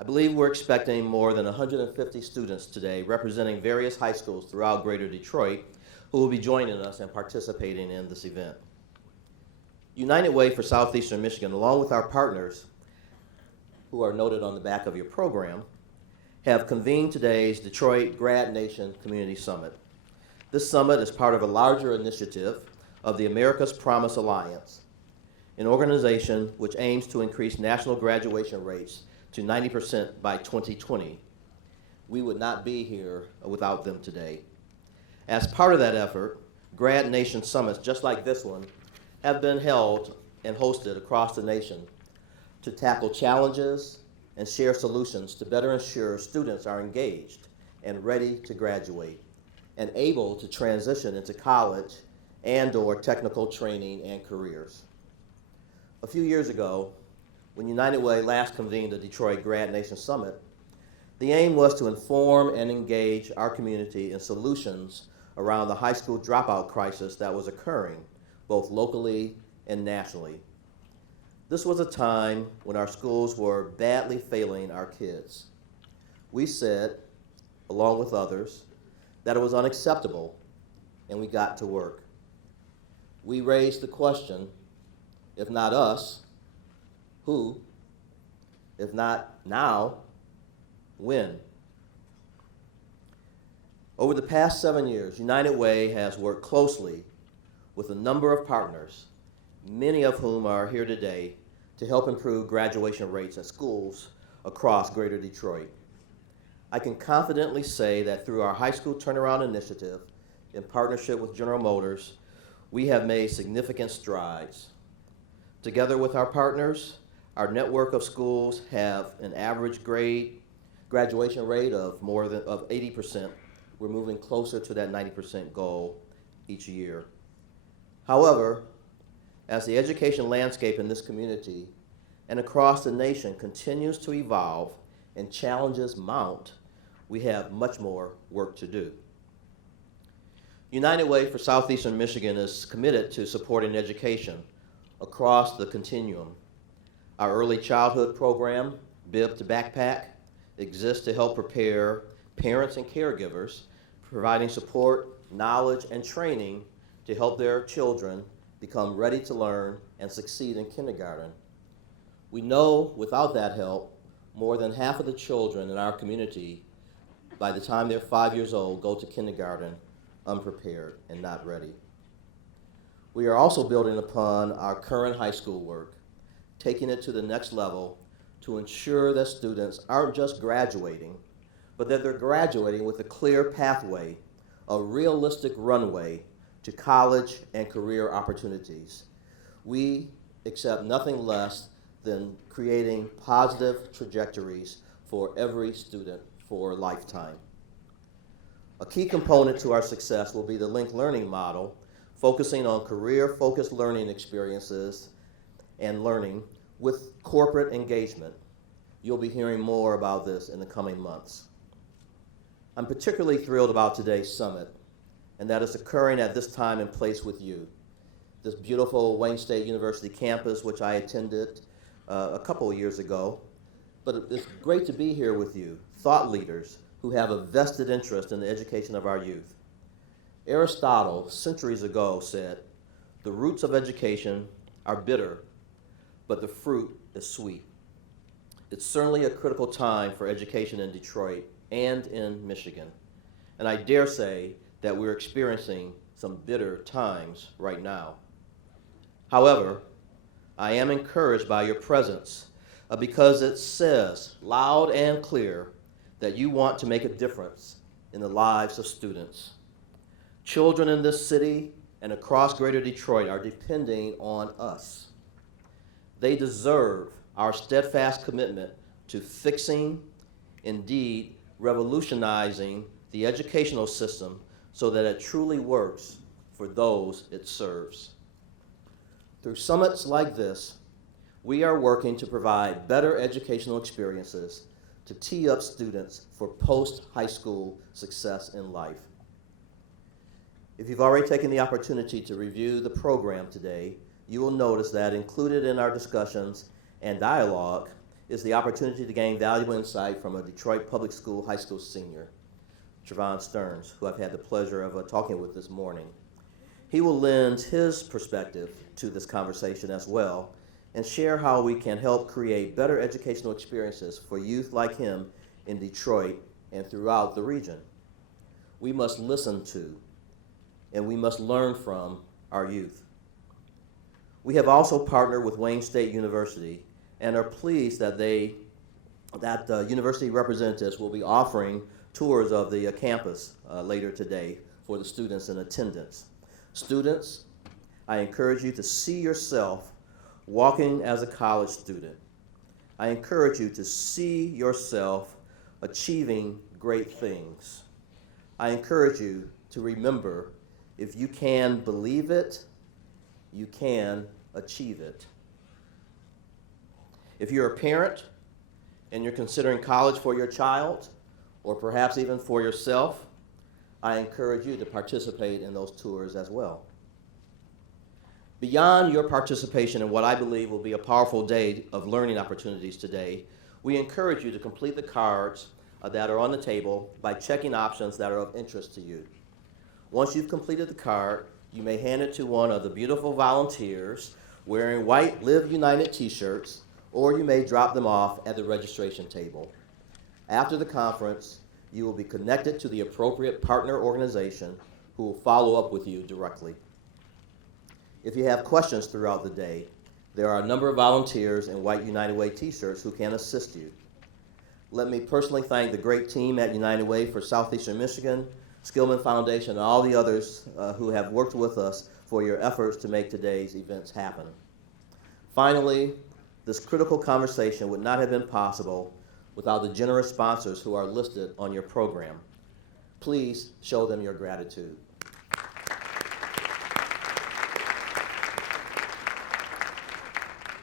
I believe we're expecting more than 150 students today representing various high schools throughout Greater Detroit who will be joining us and participating in this event. United Way for Southeastern Michigan, along with our partners, who are noted on the back of your program, have convened today's Detroit GradNation Community Summit. This summit is part of a larger initiative of the America's Promise Alliance, an organization which aims to increase national graduation rates to 90% by 2020. We would not be here without them today. As part of that effort, GradNation summits, just like this one, have been held and hosted across the nation to tackle challenges and share solutions to better ensure students are engaged and ready to graduate and able to transition into college and/or technical training and careers. A few years ago, when United Way last convened the Detroit GradNation Summit, the aim was to inform and engage our community in solutions around the high school dropout crisis that was occurring both locally and nationally. This was a time when our schools were badly failing our kids. We said, along with others, that it was unacceptable, and we got to work. We raised the question, if not us, who? If not now, when? Over the past 7 years, United Way has worked closely with a number of partners, many of whom are here today, to help improve graduation rates at schools across Greater Detroit. I can confidently say that through our high school turnaround initiative, in partnership with General Motors, we have made significant strides. Together with our partners, our network of schools have an average graduation rate of more than 80%. We're moving closer to that 90% goal each year. However, as the education landscape in this community and across the nation continues to evolve and challenges mount, we have much more work to do. United Way for Southeastern Michigan is committed to supporting education across the continuum. Our early childhood program, Bib to Backpack, exists to help prepare parents and caregivers, providing support, knowledge, and training to help their children become ready to learn and succeed in kindergarten. We know without that help, more than half of the children in our community, by the time they're 5 years old, go to kindergarten unprepared and not ready. We are also building upon our current high school work, taking it to the next level to ensure that students aren't just graduating, but that they're graduating with a clear pathway, a realistic runway to college and career opportunities. We accept nothing less than creating positive trajectories for every student for a lifetime. A key component to our success will be the linked learning model, focusing on career-focused learning experiences and learning with corporate engagement. You'll be hearing more about this in the coming months. I'm particularly thrilled about today's summit, and that it's occurring at this time and place with you. This beautiful Wayne State University campus, which I attended a couple of years ago, but it's great to be here with you, thought leaders who have a vested interest in the education of our youth. Aristotle, centuries ago, said, "The roots of education are bitter, but the fruit is sweet." It's certainly a critical time for education in Detroit and in Michigan, and I dare say that we're experiencing some bitter times right now. However, I am encouraged by your presence because it says loud and clear that you want to make a difference in the lives of students. Children in this city and across Greater Detroit are depending on us. They deserve our steadfast commitment to fixing, indeed revolutionizing, the educational system so that it truly works for those it serves. Through summits like this, we are working to provide better educational experiences to tee up students for post-high school success in life. If you've already taken the opportunity to review the program today, you will notice that included in our discussions and dialogue is the opportunity to gain valuable insight from a Detroit public school high school senior, Travon Stearns, who I've had the pleasure of talking with this morning. He will lend his perspective to this conversation as well and share how we can help create better educational experiences for youth like him in Detroit and throughout the region. We must listen to and we must learn from our youth. We have also partnered with Wayne State University and are pleased that university representatives will be offering tours of the campus later today for the students in attendance. Students, I encourage you to see yourself walking as a college student. I encourage you to see yourself achieving great things. I encourage you to remember, if you can believe it, you can achieve it. If you're a parent and you're considering college for your child, or perhaps even for yourself, I encourage you to participate in those tours as well. Beyond your participation in what I believe will be a powerful day of learning opportunities today, we encourage you to complete the cards that are on the table by checking options that are of interest to you. Once you've completed the card, you may hand it to one of the beautiful volunteers wearing white Live United t-shirts, or you may drop them off at the registration table. After the conference, you will be connected to the appropriate partner organization who will follow up with you directly. If you have questions throughout the day, there are a number of volunteers in white United Way t-shirts who can assist you. Let me personally thank the great team at United Way for Southeastern Michigan, Skillman Foundation, and all the others who have worked with us for your efforts to make today's events happen. Finally, this critical conversation would not have been possible without the generous sponsors who are listed on your program. Please show them your gratitude.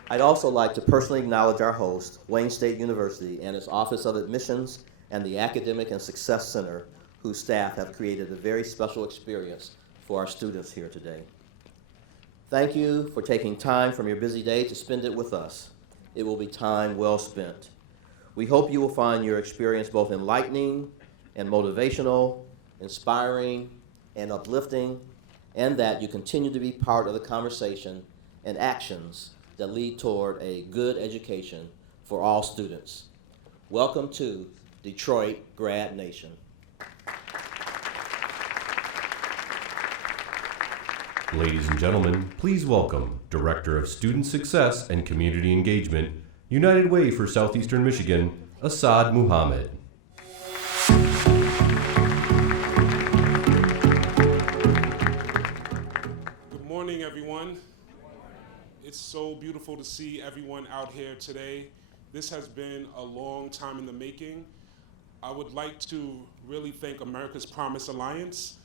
I'd also like to personally acknowledge our host, Wayne State University, and its Office of Admissions and the Academic and Success Center, whose staff have created a very special experience for our students here today. Thank you for taking time from your busy day to spend it with us. It will be time well spent. We hope you will find your experience both enlightening and motivational, inspiring and uplifting, and that you continue to be part of the conversation and actions that lead toward a good education for all students. Welcome to Detroit GradNation. Ladies and gentlemen, please welcome Director of Student Success and Community Engagement, United Way for Southeastern Michigan, Asad Muhammad. Good morning, everyone. It's so beautiful to see everyone out here today. This has been a long time in the making. I would like to really thank America's Promise Alliance.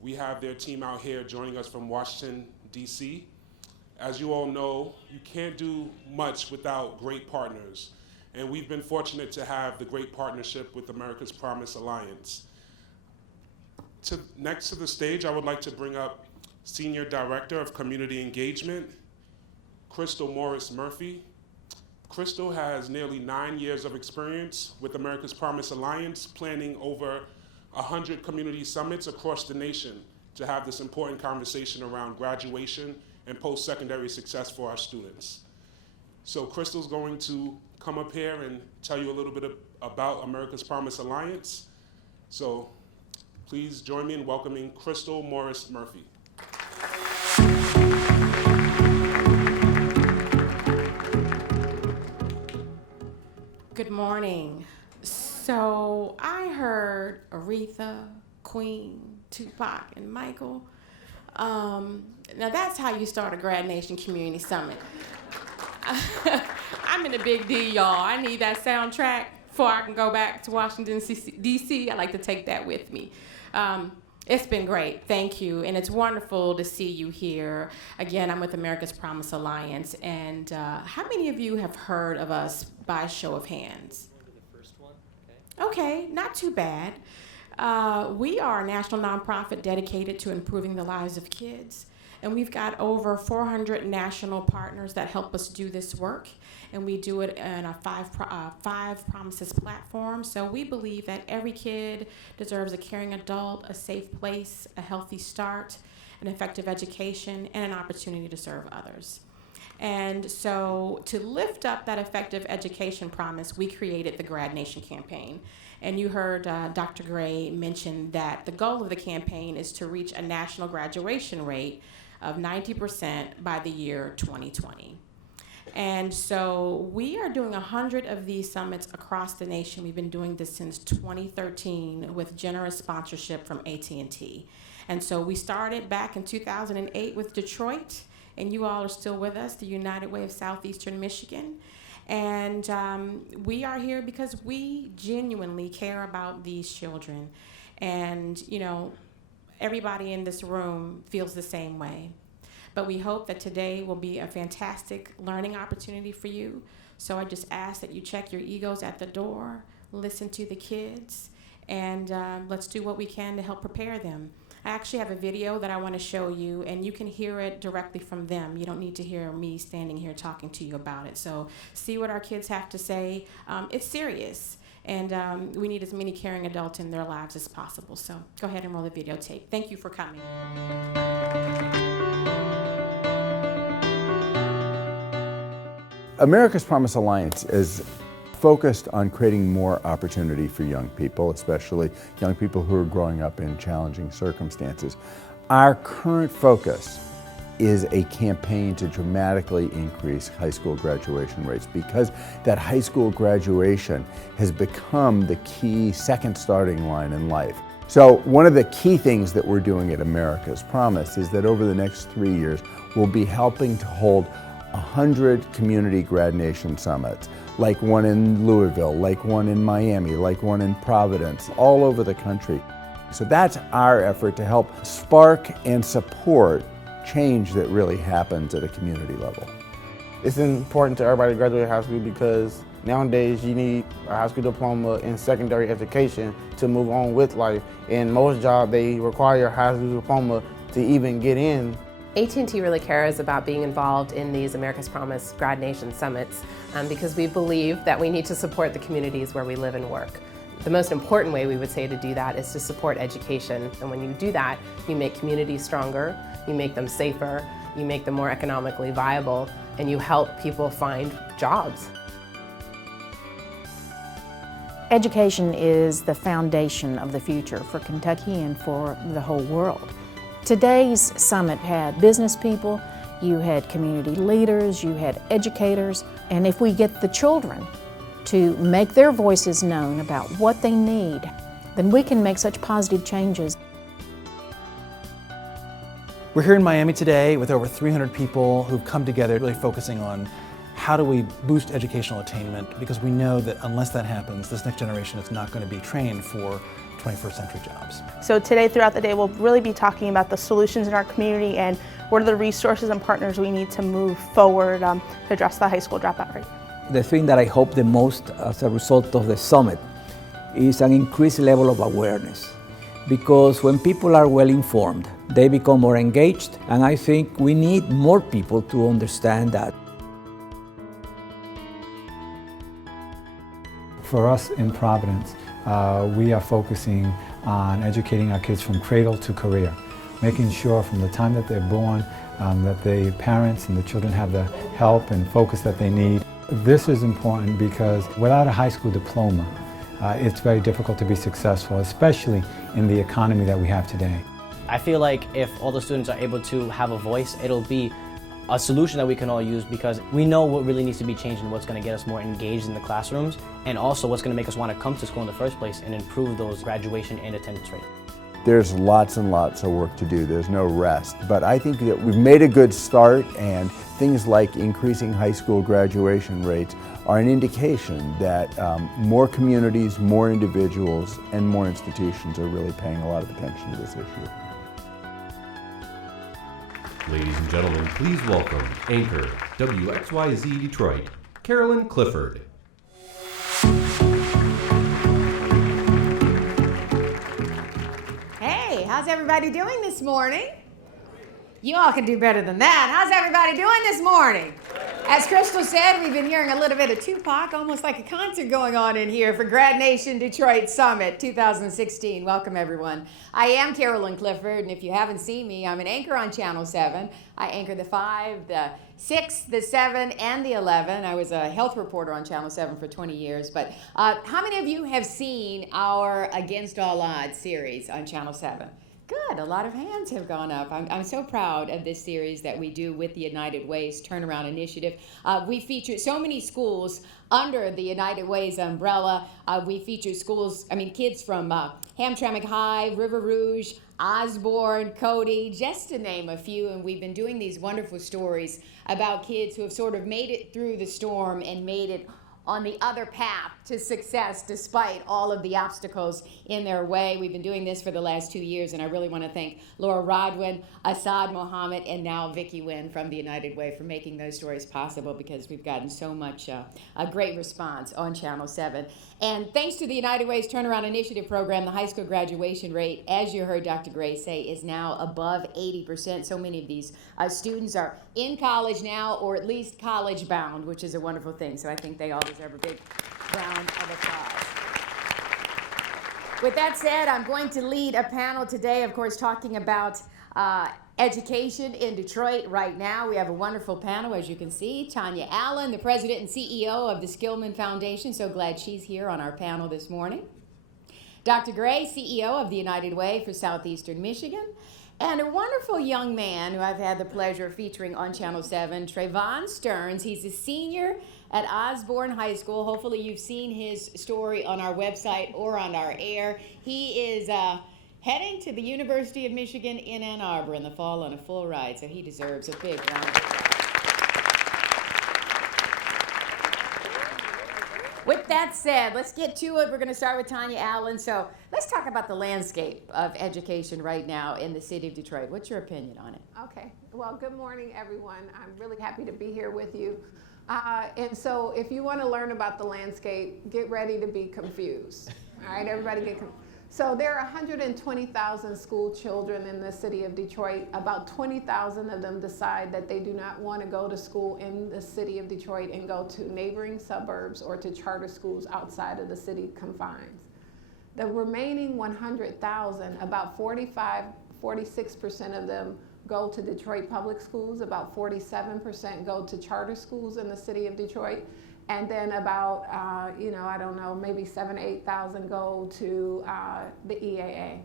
We have their team out here joining us from Washington, D.C. As you all know, you can't do much without great partners. And we've been fortunate to have the great partnership with America's Promise Alliance. Next to the stage, I would like to bring up Senior Director of Community Engagement, Crystal Morris Murphy. Crystal has nearly 9 years of experience with America's Promise Alliance, planning over 100 community summits across the nation to have this important conversation around graduation and post-secondary success for our students. So Crystal's going to come up here and tell you a little bit about America's Promise Alliance. So please join me in welcoming Crystal Morris Murphy. Good morning. So I heard Aretha, Queen, Tupac, and Michael. Now that's how you start a GradNation Community Summit. I'm in a big D, y'all. I need that soundtrack before I can go back to Washington, D.C. I like to take that with me. It's been great, thank you, and it's wonderful to see you here. Again, I'm with America's Promise Alliance, and how many of you have heard of us by show of hands? Maybe the first one, okay. Okay, not too bad. We are a national nonprofit dedicated to improving the lives of kids, And we've got over 400 national partners that help us do this work. And we do it in a five promises platform. So we believe that every kid deserves a caring adult, a safe place, a healthy start, an effective education, and an opportunity to serve others. And so to lift up that effective education promise, we created the GradNation campaign. And you heard Dr. Gray mention that the goal of the campaign is to reach a national graduation rate of 90% by the year 2020. And so we are doing 100 of these summits across the nation. We've been doing this since 2013 with generous sponsorship from AT&T. And so we started back in 2008 with Detroit, and you all are still with us, the United Way of Southeastern Michigan. And we are here because we genuinely care about these children. And, you know, everybody in this room feels the same way. But we hope that today will be a fantastic learning opportunity for you. So I just ask that you check your egos at the door, listen to the kids, and let's do what we can to help prepare them. I actually have a video that I want to show you, and you can hear it directly from them. You don't need to hear me standing here talking to you about it. So see what our kids have to say. It's serious, and we need as many caring adults in their lives as possible. So go ahead and roll the videotape. Thank you for coming. America's Promise Alliance is focused on creating more opportunity for young people, especially young people who are growing up in challenging circumstances. Our current focus is a campaign to dramatically increase high school graduation rates, because that high school graduation has become the key second starting line in life. So one of the key things that we're doing at America's Promise is that over the next 3 years, we'll be helping to hold 100 community GradNation summits, like one in Louisville, like one in Miami, like one in Providence, all over the country. So that's our effort to help spark and support change that really happens at a community level. It's important to everybody to graduate high school because nowadays you need a high school diploma in secondary education to move on with life. In most jobs, they require a high school diploma to even get in. AT&T really cares about being involved in these America's Promise GradNation summits because we believe that we need to support the communities where we live and work. The most important way we would say to do that is to support education, and when you do that, you make communities stronger, you make them safer, you make them more economically viable, and you help people find jobs. Education is the foundation of the future for Kentucky and for the whole world. Today's summit had business people, you had community leaders, you had educators, and if we get the children to make their voices known about what they need, then we can make such positive changes. We're here in Miami today with over 300 people who've come together really focusing on how do we boost educational attainment, because we know that unless that happens, this next generation is not going to be trained for 21st century jobs. So today, throughout the day, we'll really be talking about the solutions in our community and what are the resources and partners we need to move forward to address the high school dropout rate. The thing that I hope the most as a result of the summit is an increased level of awareness, because when people are well informed, they become more engaged, and I think we need more people to understand that. For us in Providence, we are focusing on educating our kids from cradle to career, making sure from the time that they're born that the parents and the children have the help and focus that they need. This is important because without a high school diploma, it's very difficult to be successful, especially in the economy that we have today. I feel like if all the students are able to have a voice, it'll be a solution that we can all use, because we know what really needs to be changed and what's going to get us more engaged in the classrooms, and also what's going to make us want to come to school in the first place and improve those graduation and attendance rates. There's lots and lots of work to do. There's no rest. But I think that we've made a good start, and things like increasing high school graduation rates are an indication that more communities, more individuals, and more institutions are really paying a lot of attention to this issue. Ladies and gentlemen, please welcome anchor WXYZ Detroit, Carolyn Clifford. Hey, how's everybody doing this morning? You all can do better than that. How's everybody doing this morning? As Crystal said, we've been hearing a little bit of Tupac, almost like a concert going on in here for GradNation Detroit Summit 2016. Welcome, everyone. I am Carolyn Clifford, and if you haven't seen me, I'm an anchor on Channel 7. I anchor the 5, the 6, the 7, and the 11. I was a health reporter on Channel 7 for 20 years. But how many of you have seen our Against All Odds series on Channel 7? Good, a lot of hands have gone up. I'm so proud of this series that we do with the United Way's Turnaround Initiative. We feature so many schools under the United Way's umbrella. We feature kids from Hamtramck High, River Rouge, Osborn, Cody, just to name a few. And we've been doing these wonderful stories about kids who have sort of made it through the storm and made it on the other path to success despite all of the obstacles in their way. We've been doing this for the last 2 years, and I really want to thank Laura Rodwin, Assad Mohammed, and now Vicki Wynn from the United Way for making those stories possible, because we've gotten so much a great response on Channel 7. And thanks to the United Way's Turnaround Initiative program, the high school graduation rate, as you heard Dr. Gray say, is now above 80%. So many of these students are in college now, or at least college bound, which is a wonderful thing. So I think they all deserve a big round of applause. With that said, I'm going to lead a panel today, of course, talking about education in Detroit right now. We have a wonderful panel, as you can see. Tonya Allen, the president and CEO of the Skillman Foundation. So glad she's here on our panel this morning. Dr. Gray, CEO of the United Way for Southeastern Michigan. And a wonderful young man who I've had the pleasure of featuring on Channel 7, Travon Stearns. He's a senior at Osborn High School. Hopefully you've seen his story on our website or on our air. He is heading to the University of Michigan in Ann Arbor in the fall on a full ride, so he deserves a big round of applause. With that said, let's get to it. We're going to start with Tonya Allen. So let's talk about the landscape of education right now in the city of Detroit. What's your opinion on it? Okay. Well, good morning, everyone. I'm really happy to be here with you. And so if you want to learn about the landscape, get ready to be confused. All right, everybody get confused. So there are 120,000 school children in the city of Detroit. About 20,000 of them decide that they do not want to go to school in the city of Detroit and go to neighboring suburbs or to charter schools outside of the city confines. The remaining 100,000, about 46% of them go to Detroit public schools, about 47% go to charter schools in the city of Detroit, and then about, maybe 7,000 to 8,000 go to the EAA.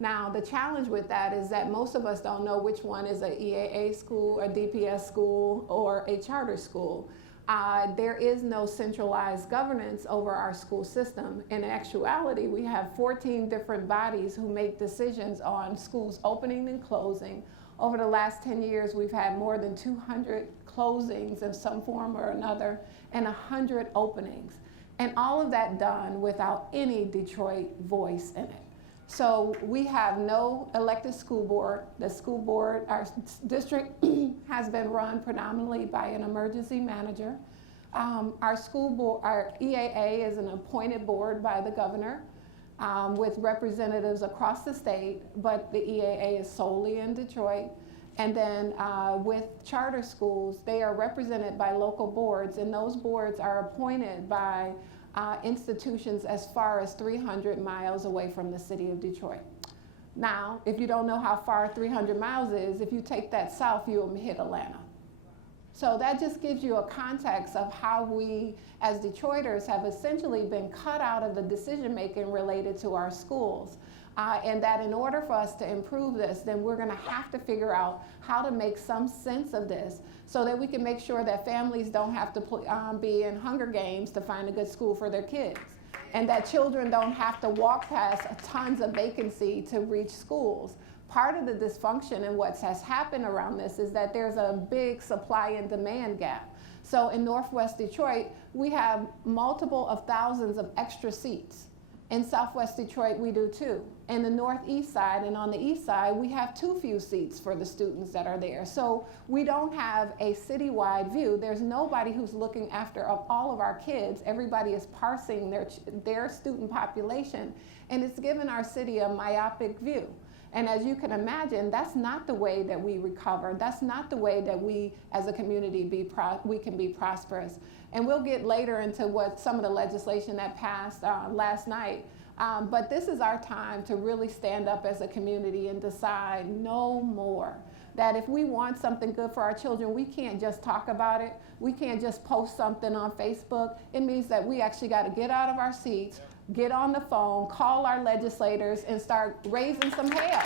Now, the challenge with that is that most of us don't know which one is an EAA school, a DPS school, or a charter school. There is no centralized governance over our school system. In actuality, we have 14 different bodies who make decisions on schools opening and closing. Over the last 10 years, we've had more than 200 closings of some form or another and 100 openings. And all of that done without any Detroit voice in it. So we have no elected school board. The school board, our district has been run predominantly by an emergency manager. Our school board, our EAA is an appointed board by the governor with representatives across the state, but the EAA is solely in Detroit. And then with charter schools, they are represented by local boards, and those boards are appointed by institutions as far as 300 miles away from the city of Detroit. Now, if you don't know how far 300 miles is, if you take that south, you'll hit Atlanta. So that just gives you a context of how we, as Detroiters, have essentially been cut out of the decision-making related to our schools. And that in order for us to improve this, then we're going to have to figure out how to make some sense of this so that we can make sure that families don't have to be in Hunger Games to find a good school for their kids, and that children don't have to walk past tons of vacancy to reach schools. Part of the dysfunction and what has happened around this is that there's a big supply and demand gap. So in Northwest Detroit, we have multiple of thousands of extra seats. In Southwest Detroit, we do too. In the northeast side and on the east side, we have too few seats for the students that are there. So we don't have a citywide view. There's nobody who's looking after all of our kids. Everybody is parsing their student population, and it's given our city a myopic view. And as you can imagine, that's not the way that we recover. That's not the way that we as a community we can be prosperous. And we'll get later into what some of the legislation that passed last night. But this is our time to really stand up as a community and decide no more. That if we want something good for our children, we can't just talk about it. We can't just post something on Facebook. It means that we actually got to get out of our seats, get on the phone, call our legislators, and start raising some hell.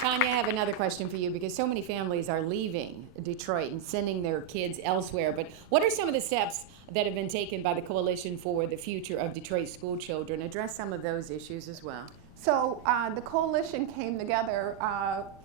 Tonya, I have another question for you, because so many families are leaving Detroit and sending their kids elsewhere. But what are some of the steps that have been taken by the Coalition for the Future of Detroit School Children? Address some of those issues as well. So the coalition came together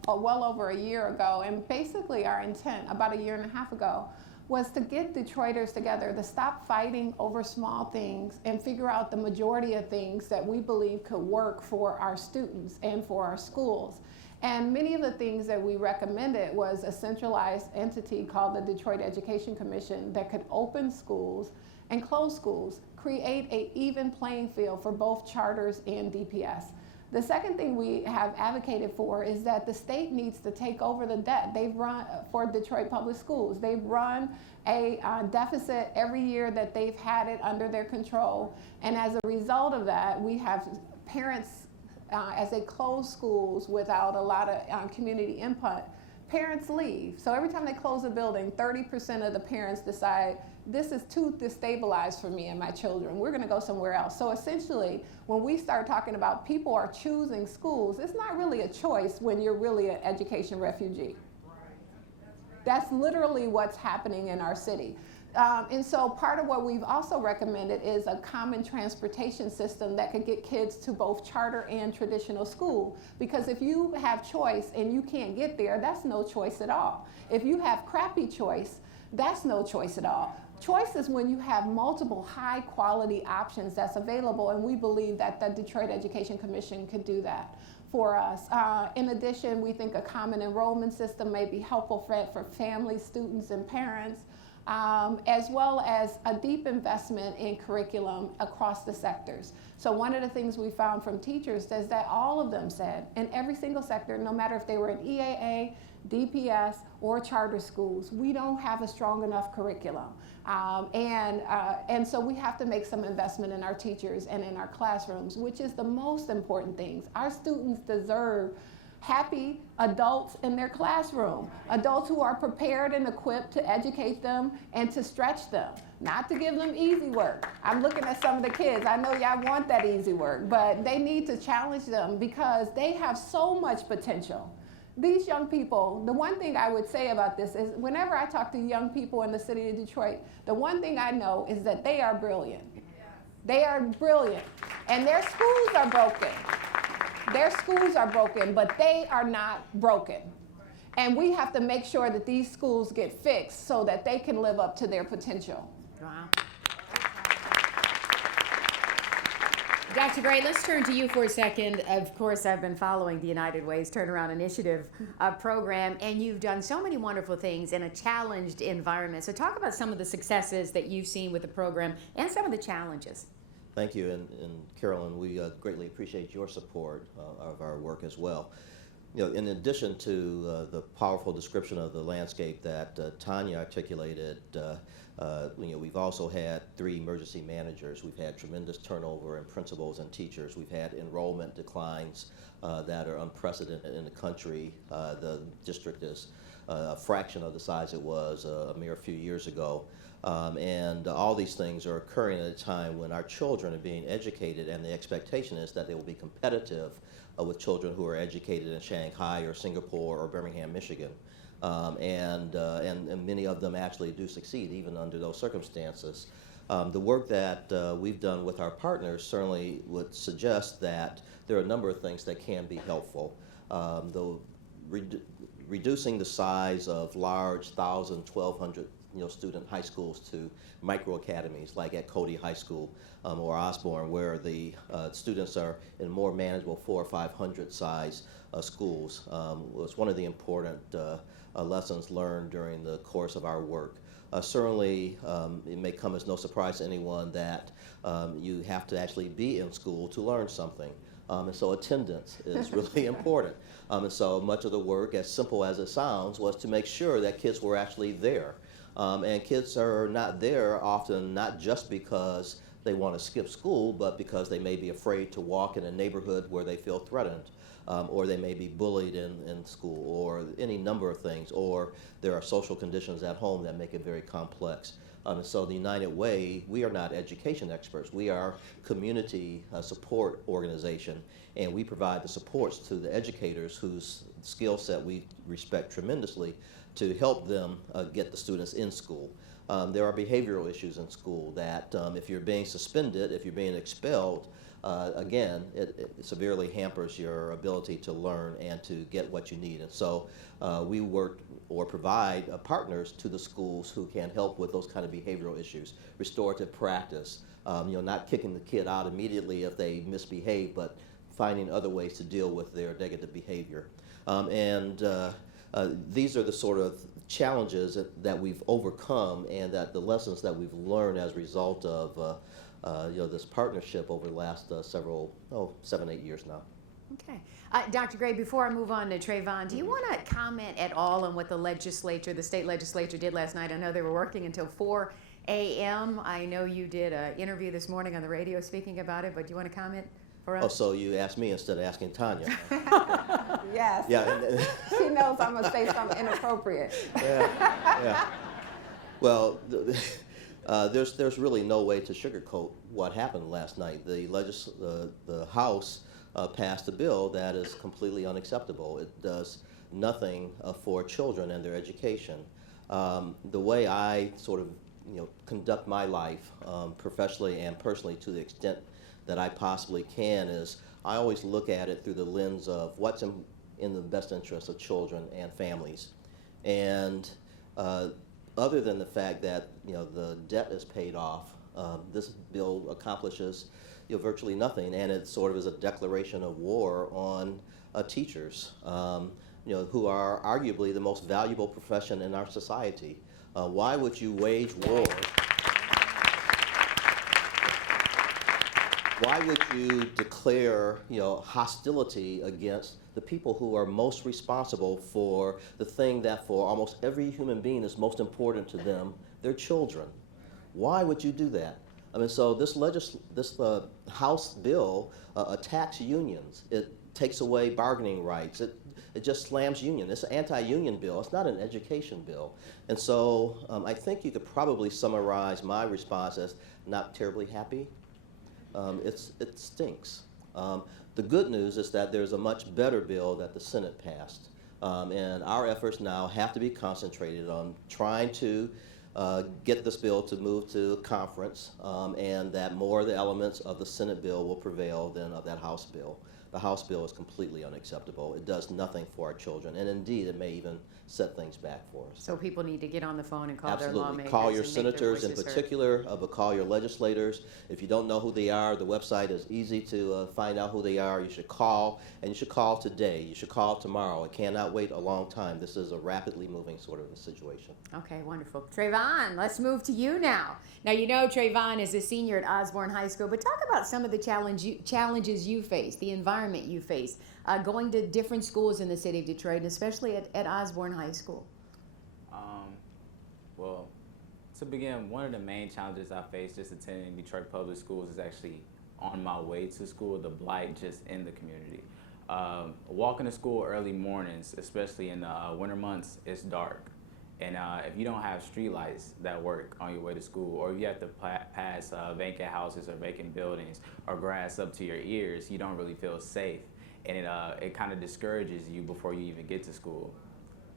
well over a year ago, and basically our intent about a year and a half ago was to get Detroiters together to stop fighting over small things and figure out the majority of things that we believe could work for our students and for our schools. And many of the things that we recommended was a centralized entity called the Detroit Education Commission that could open schools and close schools, create an even playing field for both charters and DPS. The second thing we have advocated for is that the state needs to take over the debt. They've run, for Detroit Public Schools, they've run a deficit every year that they've had it under their control. And as a result of that, we have parents, as they close schools without a lot of community input, parents leave. So every time they close a building, 30% of the parents decide, this is too destabilized for me and my children. We're gonna go somewhere else. So essentially, when we start talking about people are choosing schools, it's not really a choice when you're really an education refugee. That's literally what's happening in our city. And so part of what we've also recommended is a common transportation system that could get kids to both charter and traditional school. Because if you have choice and you can't get there, that's no choice at all. If you have crappy choice, that's no choice at all. Choice is when you have multiple high quality options that's available, and we believe that the Detroit Education Commission could do that for us. In addition, we think a common enrollment system may be helpful for families, students, and parents. As well as a deep investment in curriculum across the sectors. So one of the things we found from teachers is that all of them said, in every single sector, no matter if they were in EAA, DPS, or charter schools, we don't have a strong enough curriculum. And so we have to make some investment in our teachers and in our classrooms, which is the most important things. Our students deserve happy adults in their classroom, adults who are prepared and equipped to educate them and to stretch them, not to give them easy work. I'm looking at some of the kids. I know y'all want that easy work, but they need to challenge them because they have so much potential. These young people, the one thing I would say about this is whenever I talk to young people in the city of Detroit, the one thing I know is that they are brilliant. They are brilliant, and their schools are broken. Their schools are broken, but they are not broken. And we have to make sure that these schools get fixed so that they can live up to their potential. Wow. Dr. Gray, let's turn to you for a second. Of course, I've been following the United Way's Turnaround Initiative program, and you've done so many wonderful things in a challenged environment. So talk about some of the successes that you've seen with the program and some of the challenges. Thank you, and Carolyn, we greatly appreciate your support of our work as well. You know, in addition to the powerful description of the landscape that Tonya articulated, we've also had 3 emergency managers. We've had tremendous turnover in principals and teachers. We've had enrollment declines that are unprecedented in the country. The district is a fraction of the size it was a mere few years ago. And all these things are occurring at a time when our children are being educated, and the expectation is that they will be competitive with children who are educated in Shanghai or Singapore or Birmingham, Michigan. And many of them actually do succeed even under those circumstances. The work that we've done with our partners certainly would suggest that there are a number of things that can be helpful. Reducing the size of large 1,000, 1,200 student high schools to micro academies like at Cody High School or Osborn, where the students are in more manageable 400 or 500 size schools. Was one of the important lessons learned during the course of our work. Certainly, it may come as no surprise to anyone that you have to actually be in school to learn something. And so attendance is really important. And so much of the work, as simple as it sounds, was to make sure that kids were actually there. And kids are not there often not just because they want to skip school, but because they may be afraid to walk in a neighborhood where they feel threatened. Or they may be bullied in school, or any number of things, or there are social conditions at home that make it very complex. So the United Way, we are not education experts. We are community support organization, and we provide the supports to the educators whose skill set we respect tremendously to help them get the students in school. There are behavioral issues in school that if you're being suspended, if you're being expelled, again, it severely hampers your ability to learn and to get what you need. And so we work or provide partners to the schools who can help with those kind of behavioral issues, restorative practice, not kicking the kid out immediately if they misbehave, but finding other ways to deal with their negative behavior. These are the sort of challenges that we've overcome, and that the lessons that we've learned as a result of this partnership over the last 7, 8 years now. Okay. Dr. Gray, before I move on to Travon, do you want to comment at all on what the state legislature did last night? I know they were working until 4 a.m. I know you did an interview this morning on the radio speaking about it, but do you want to comment for us? Oh, so you asked me instead of asking Tonya. Yes. Yeah. She knows I'm going to say something inappropriate. Yeah. Well, there's really no way to sugarcoat what happened last night. The House passed a bill that is completely unacceptable. It does nothing for children and their education. The way I sort of conduct my life professionally and personally to the extent that I possibly can is I always look at it through the lens of what's in the best interest of children and families. And other than the fact that the debt is paid off, this bill accomplishes virtually nothing, and it sort of is a declaration of war on teachers, who are arguably the most valuable profession in our society. Why would you wage war? Why would you declare, hostility against the people who are most responsible for the thing that for almost every human being is most important to them, their children? Why would you do that? I mean, so this House bill attacks unions. It takes away bargaining rights. It just slams union. It's an anti-union bill. It's not an education bill. And so I think you could probably summarize my response as not terribly happy. It stinks. The good news is that there's a much better bill that the Senate passed. And our efforts now have to be concentrated on trying to get this bill to move to conference, and that more of the elements of the Senate bill will prevail than of that House bill. The House bill is completely unacceptable. It does nothing for our children, and indeed it may even set things back for us. So people need to get on the phone and call Absolutely. their lawmakers. Call your and make their senators in voices heard. particular, but call your legislators. If you don't know who they are, the website is easy to find out who they are. You should call, and you should call today. You should call tomorrow. It cannot wait a long time. This is a rapidly moving sort of a situation. Okay, wonderful. Travon, let's move to you now. Now, Travon is a senior at Osborn High School, but talk about some of the challenges you face, the environment you face, going to different schools in the city of Detroit, and especially at Osborn High School. Well, to begin, one of the main challenges I face just attending Detroit Public Schools is actually on my way to school, the blight just in the community. Walking to school early mornings, especially in the winter months, it's dark. And if you don't have streetlights that work on your way to school, or if you have to pass vacant houses or vacant buildings or grass up to your ears, you don't really feel safe. And it kind of discourages you before you even get to school.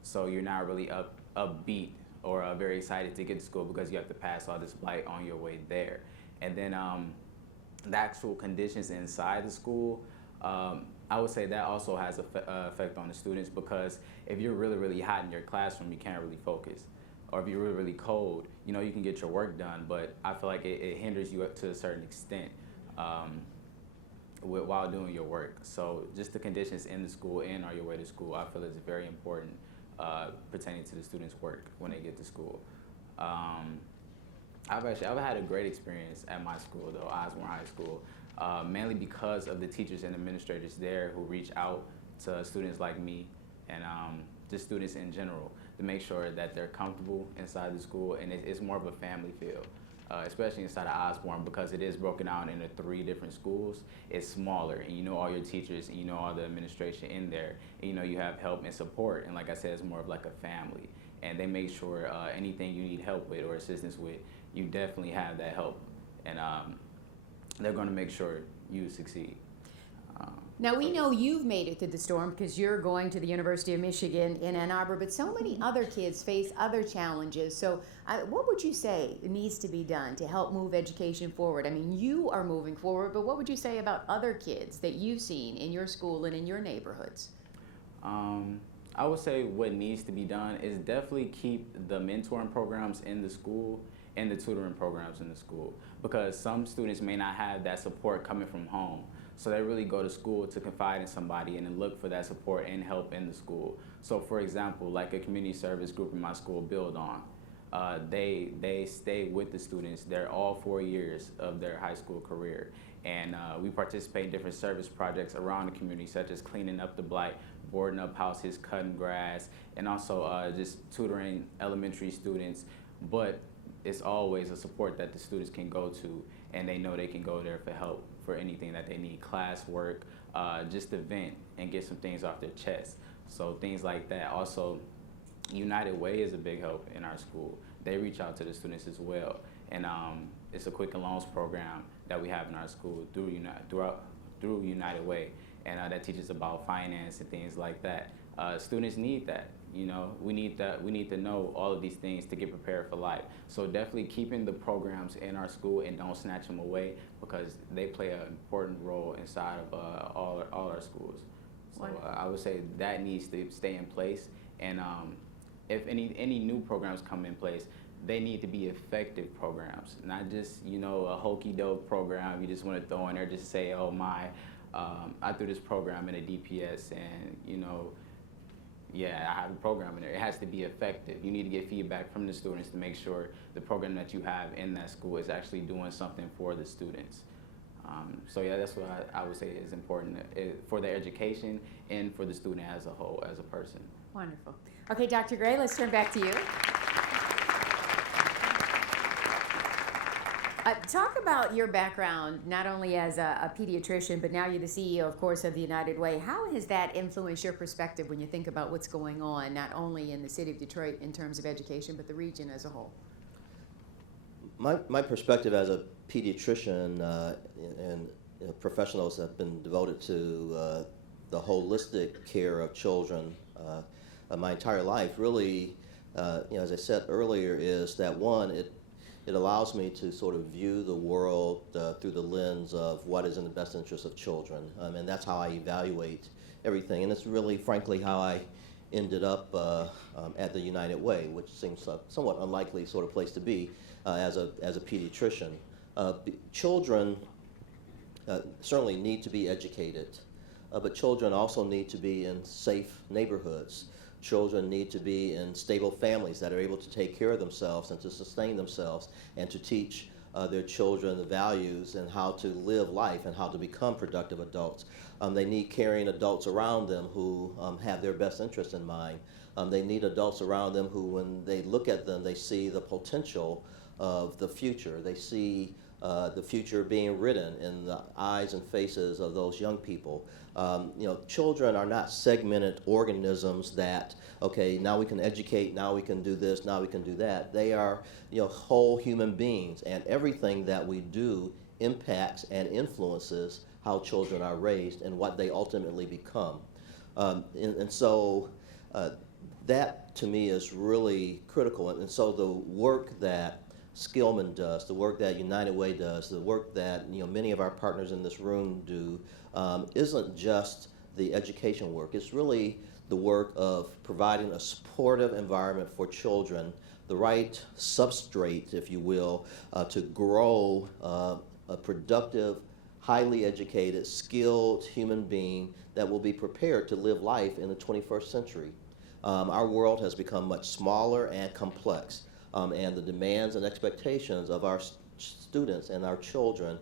So you're not really upbeat or very excited to get to school because you have to pass all this blight on your way there. And then the actual conditions inside the school, I would say that also has an effect on the students, because if you're really, really hot in your classroom, you can't really focus. or if you're really, really cold, you know, you can get your work done, but I feel like it hinders you to a certain extent while doing your work. So just the conditions in the school and on your way to school, I feel is very important pertaining to the students' work when they get to school. I've had a great experience at my school, though, Osborn High School, mainly because of the teachers and administrators there who reach out to students like me and just students in general to make sure that they're comfortable inside the school, and it's more of a family feel, especially inside of Osborn, because it is broken out into 3 different schools. It's smaller, and you know all your teachers, and you know all the administration in there, and you know you have help and support, and like I said, it's more of like a family, and they make sure anything you need help with or assistance with, you definitely have that help, and they're going to make sure you succeed. Now, we know you've made it to the storm because you're going to the University of Michigan in Ann Arbor, but so many other kids face other challenges. So what would you say needs to be done to help move education forward? I mean, you are moving forward, but what would you say about other kids that you've seen in your school and in your neighborhoods? I would say what needs to be done is definitely keep the mentoring programs in the school and the tutoring programs in the school, because some students may not have that support coming from home. So they really go to school to confide in somebody and then look for that support and help in the school. So for example, like a community service group in my school, Build On, they stay with the students. They're all 4 years of their high school career. And we participate in different service projects around the community, such as cleaning up the blight, boarding up houses, cutting grass, and also just tutoring elementary students. But it's always a support that the students can go to, and they know they can go there for help for anything that they need, classwork, just to vent and get some things off their chest. So things like that. Also, United Way is a big help in our school. They reach out to the students as well. And it's a quick loans program that we have in our school through United Way. And that teaches about finance and things like that. Students need that. You know, we need to know all of these things to get prepared for life. So definitely keeping the programs in our school and don't snatch them away, because they play an important role inside of all our schools. So I would say that needs to stay in place. And if any new programs come in place, they need to be effective programs, not just, you know, a hokey doke program you just want to throw in there, just say, oh my, I threw this program in a DPS and, you know, yeah, I have a program in there. It has to be effective. You need to get feedback from the students to make sure the program that you have in that school is actually doing something for the students. So yeah, that's what I would say is important for their education and for the student as a whole, as a person. Wonderful. Okay, Dr. Gray, let's turn back to you. Talk about your background, not only as a pediatrician, but now you're the CEO, of course, of the United Way. How has that influenced your perspective when you think about what's going on, not only in the city of Detroit in terms of education, but the region as a whole? My perspective as a pediatrician and professionals have been devoted to the holistic care of children my entire life. Really, as I said earlier, is that one, it allows me to sort of view the world through the lens of what is in the best interest of children, and that's how I evaluate everything. And it's really, frankly, how I ended up at the United Way, which seems a somewhat unlikely sort of place to be as a pediatrician. Children certainly need to be educated, but children also need to be in safe neighborhoods. Children need to be in stable families that are able to take care of themselves and to sustain themselves and to teach their children the values and how to live life and how to become productive adults. They need caring adults around them who have their best interest in mind. They need adults around them who, when they look at them, they see the potential of the future. They see the future being written in the eyes and faces of those young people. Children are not segmented organisms that, okay, now we can educate, now we can do this, now we can do that. They are, whole human beings, and everything that we do impacts and influences how children are raised and what they ultimately become. So that, to me, is really critical. And so the work that Skillman does, the work that United Way does, the work that many of our partners in this room do, isn't just the education work. It's really the work of providing a supportive environment for children the right substrate, if you will, to grow a productive, highly educated, skilled human being that will be prepared to live life in the 21st century. Our world has become much smaller and complex, and the demands and expectations of our students and our children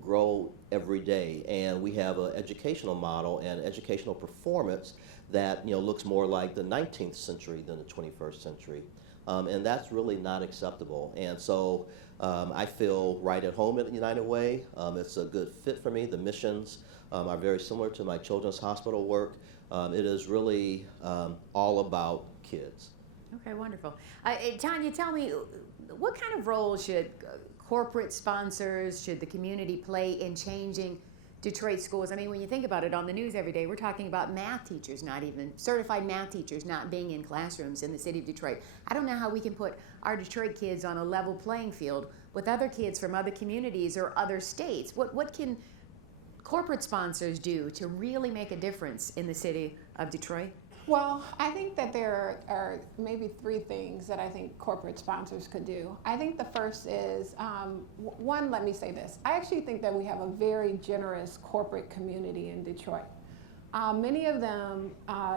grow every day. And we have an educational model and educational performance that looks more like the 19th century than the 21st century. And that's really not acceptable. And so I feel right at home at United Way. It's a good fit for me. The missions are very similar to my children's hospital work. It is really all about kids. Okay, wonderful. Tonya, tell me, what kind of role should corporate sponsors, should the community play in changing Detroit schools? I mean, when you think about it, on the news every day, we're talking about math teachers, not even certified math teachers, not being in classrooms in the city of Detroit. I don't know how we can put our Detroit kids on a level playing field with other kids from other communities or other states. What can corporate sponsors do to really make a difference in the city of Detroit? Well, I think that there are maybe three things that I think corporate sponsors could do. I think the first is, one, let me say this. I actually think that we have a very generous corporate community in Detroit. Many of them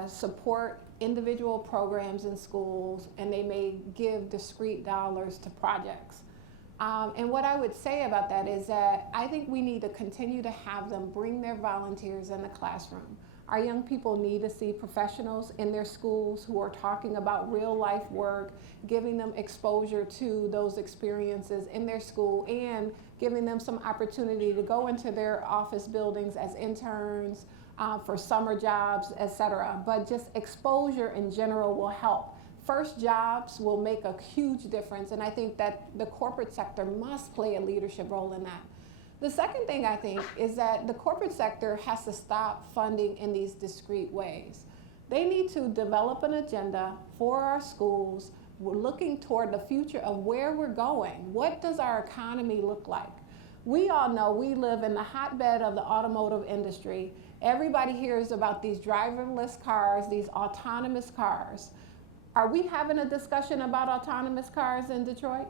support individual programs in schools, and they may give discrete dollars to projects. And what I would say about that is that I think we need to continue to have them bring their volunteers in the classroom. Our young people need to see professionals in their schools who are talking about real life work, giving them exposure to those experiences in their school, and giving them some opportunity to go into their office buildings as interns, for summer jobs, etc. But just exposure in general will help. First jobs will make a huge difference, and I think that the corporate sector must play a leadership role in that. The second thing I think is that the corporate sector has to stop funding in these discrete ways. They need to develop an agenda for our schools. We're looking toward the future of where we're going. What does our economy look like? We all know we live in the hotbed of the automotive industry. Everybody hears about these driverless cars, these autonomous cars. Are we having a discussion about autonomous cars in Detroit?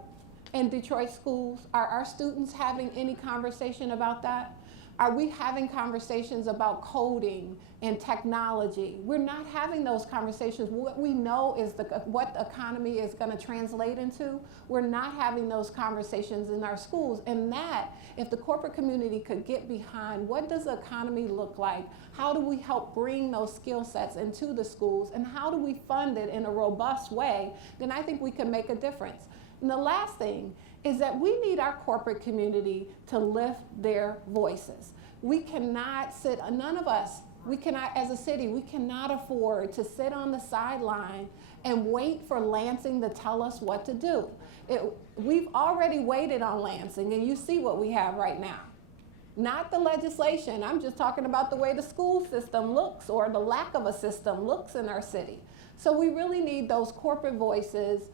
In Detroit schools? Are our students having any conversation about that? Are we having conversations about coding and technology? We're not having those conversations. What we know is what the economy is going to translate into. We're not having those conversations in our schools. And that, if the corporate community could get behind what does the economy look like, how do we help bring those skill sets into the schools, and how do we fund it in a robust way, then I think we can make a difference. And the last thing is that we need our corporate community to lift their voices. We cannot sit, none of us, we cannot, as a city, we cannot afford to sit on the sideline and wait for Lansing to tell us what to do. We've already waited on Lansing, and you see what we have right now. Not the legislation, I'm just talking about the way the school system looks, or the lack of a system looks in our city. So we really need those corporate voices,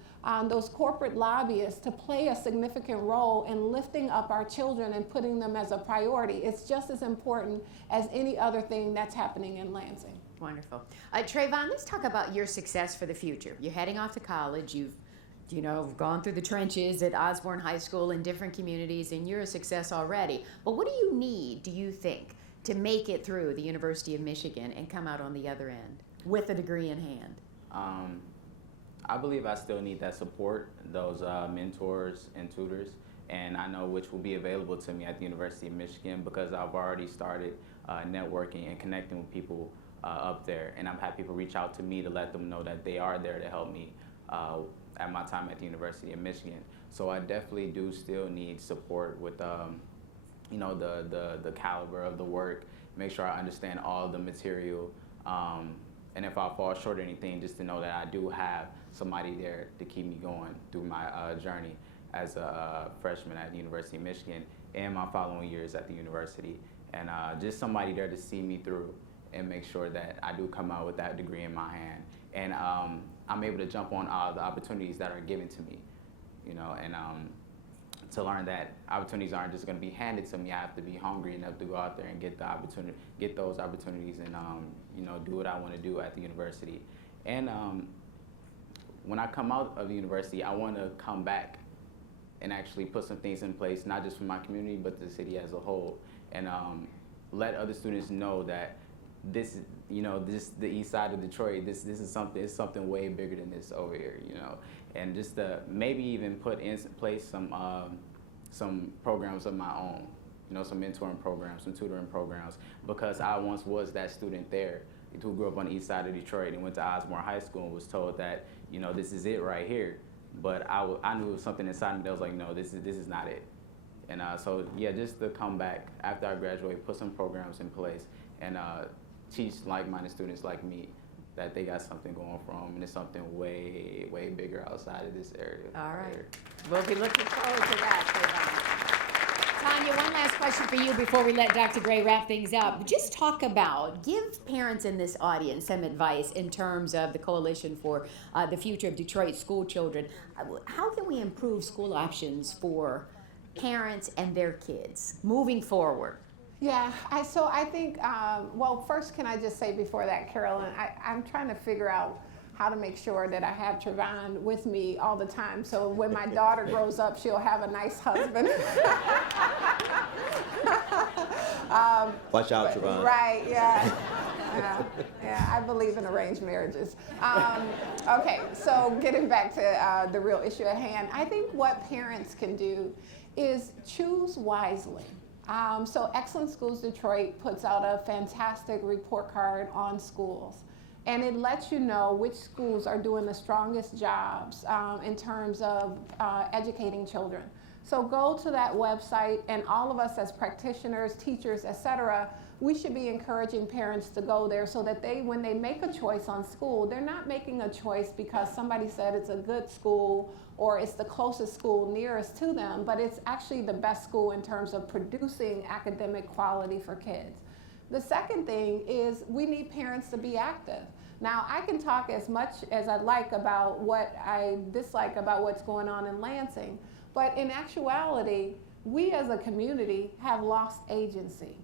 those corporate lobbyists to play a significant role in lifting up our children and putting them as a priority. It's just as important as any other thing that's happening in Lansing. Wonderful. Travon, let's talk about your success for the future. You're heading off to college. You've gone through the trenches at Osborn High School in different communities, and you're a success already. But what do you need, do you think, to make it through the University of Michigan and come out on the other end with a degree in hand? I believe I still need that support, those mentors and tutors, and I know which will be available to me at the University of Michigan because I've already started networking and connecting with people up there, and I've had people reach out to me to let them know that they are there to help me at my time at the University of Michigan. So I definitely do still need support with the caliber of the work, make sure I understand all the material, and if I fall short of anything, just to know that I do have somebody there to keep me going through my journey as a freshman at the University of Michigan and my following years at the university. And just somebody there to see me through and make sure that I do come out with that degree in my hand. And I'm able to jump on all the opportunities that are given to me, and to learn that opportunities aren't just going to be handed to me. I have to be hungry enough to go out there and get those opportunities, and do what I want to do at the university. And when I come out of the university, I want to come back and actually put some things in place, not just for my community, but the city as a whole, and let other students know that this, the east side of Detroit, this is something, it's something way bigger than this over here, and just to maybe even put in place some programs of my own, some mentoring programs, some tutoring programs, because I once was that student there who grew up on the east side of Detroit and went to Osborn High School and was told that, this is it right here. But I knew it was something inside me that was like, no, this is not it. And so, yeah, just to come back after I graduate, put some programs in place, and teach like-minded students like me that they got something going for them, and it's something way, way bigger outside of this area. All right. We'll be looking forward to that, Tonya, one last question for you before we let Dr. Gray wrap things up. Just give parents in this audience some advice in terms of the Coalition for the Future of Detroit School Children. How can we improve school options for parents and their kids moving forward? Yeah, so I think, well, first can I just say before that, Carolyn, I'm trying to figure out how to make sure that I have Travon with me all the time, so when my daughter grows up, she'll have a nice husband. Watch out, Travon. Right, yeah. Yeah, I believe in arranged marriages. Okay, so getting back to the real issue at hand, I think what parents can do is choose wisely. So Excellent Schools Detroit puts out a fantastic report card on schools. And it lets you know which schools are doing the strongest jobs in terms of educating children. So go to that website, and all of us as practitioners, teachers, etc., we should be encouraging parents to go there so that when they make a choice on school, they're not making a choice because somebody said it's a good school or it's the closest school nearest to them, but it's actually the best school in terms of producing academic quality for kids. The second thing is we need parents to be active. Now, I can talk as much as I'd like about what I dislike about what's going on in Lansing, but in actuality, we as a community have lost agency.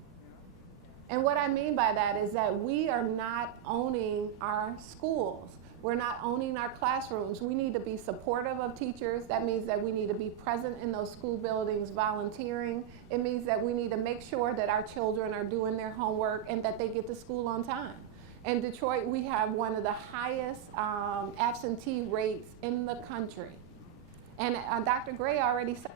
And what I mean by that is that we are not owning our schools. We're not owning our classrooms. We need to be supportive of teachers. That means that we need to be present in those school buildings volunteering. It means that we need to make sure that our children are doing their homework and that they get to school on time. In Detroit, we have one of the highest absentee rates in the country. And Dr. Gray already said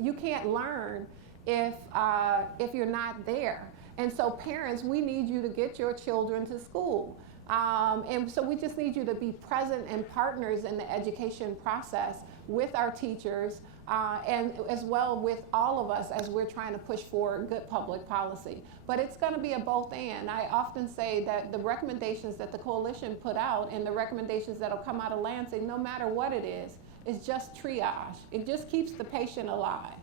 you can't learn if you're not there. And so parents, we need you to get your children to school. And so we just need you to be present and partners in the education process with our teachers and as well with all of us as we're trying to push for good public policy. But it's going to be a both and. I often say that the recommendations that the coalition put out and the recommendations that will come out of Lansing, no matter what it is just triage. It just keeps the patient alive.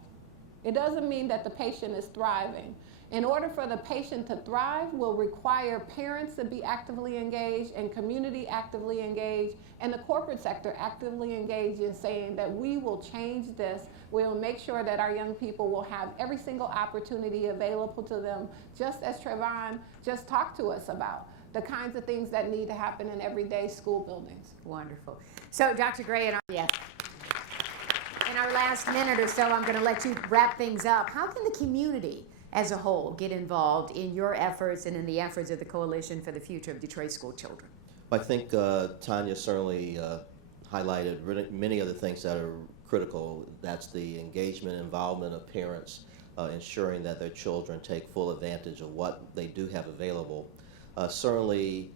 It doesn't mean that the patient is thriving. In order for the patient to thrive will require parents to be actively engaged and community actively engaged and the corporate sector actively engaged in saying that we will change this. We will make sure that our young people will have every single opportunity available to them, just as Travon just talked to us about, the kinds of things that need to happen in everyday school buildings. Wonderful. So Dr. Gray, in our last minute or so, I'm going to let you wrap things up. How can the community as a whole get involved in your efforts and in the efforts of the Coalition for the Future of Detroit School Children? I think Tonya certainly highlighted many of the things that are critical. That's the engagement, involvement of parents, ensuring that their children take full advantage of what they do have available. Certainly,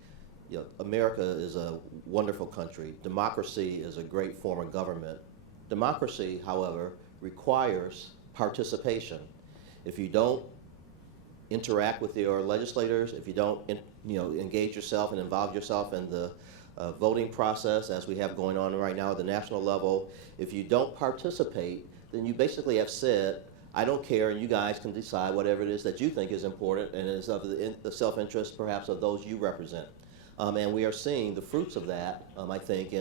America is a wonderful country. Democracy is a great form of government. Democracy, however, requires participation. If you don't interact with your legislators, if you don't engage yourself and involve yourself in the voting process as we have going on right now at the national level, if you don't participate, then you basically have said, I don't care, and you guys can decide whatever it is that you think is important and is of the self-interest perhaps of those you represent. And we are seeing the fruits of that, I think,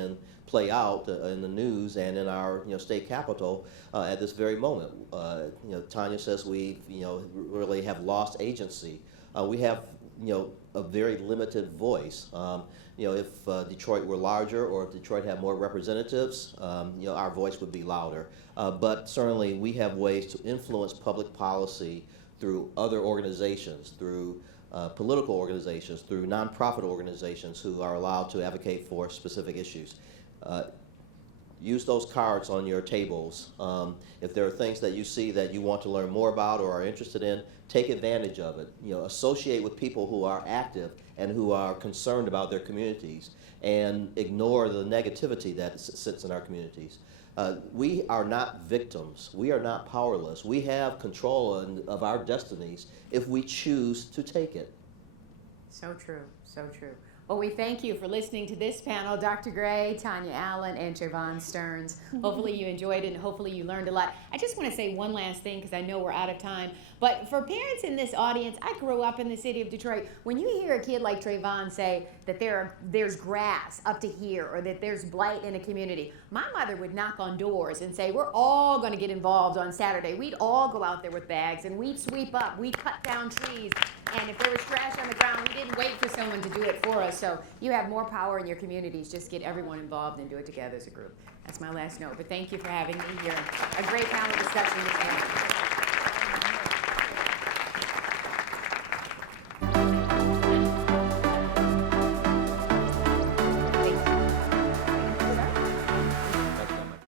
play out in the news and in our state capitol at this very moment. Tonya says we really have lost agency. We have a very limited voice. You know, if Detroit were larger, or if Detroit had more representatives, you know, our voice would be louder. But certainly we have ways to influence public policy through other organizations, through political organizations, through nonprofit organizations who are allowed to advocate for specific issues. Use those cards on your tables. If there are things that you see that you want to learn more about or are interested in, take advantage of it. You know, associate with people who are active and who are concerned about their communities, and ignore the negativity that sits in our communities. We are not victims. We are not powerless. We have control of our destinies if we choose to take it. So true, so true. Well, we thank you for listening to this panel, Dr. Gray, Tonya Allen, and Travon Stearns. Hopefully you enjoyed it and hopefully you learned a lot. I just want to say one last thing because I know we're out of time. But for parents in this audience, I grew up in the city of Detroit. When you hear a kid like Travon say that there's grass up to here, or that there's blight in a community, my mother would knock on doors and say, we're all going to get involved on Saturday. We'd all go out there with bags and we'd sweep up, we'd cut down trees. And if there was trash on the ground, we didn't wait for someone to do it for us. So you have more power in your communities. Just get everyone involved and do it together as a group. That's my last note. But thank you for having me here. A great panel discussion this morning.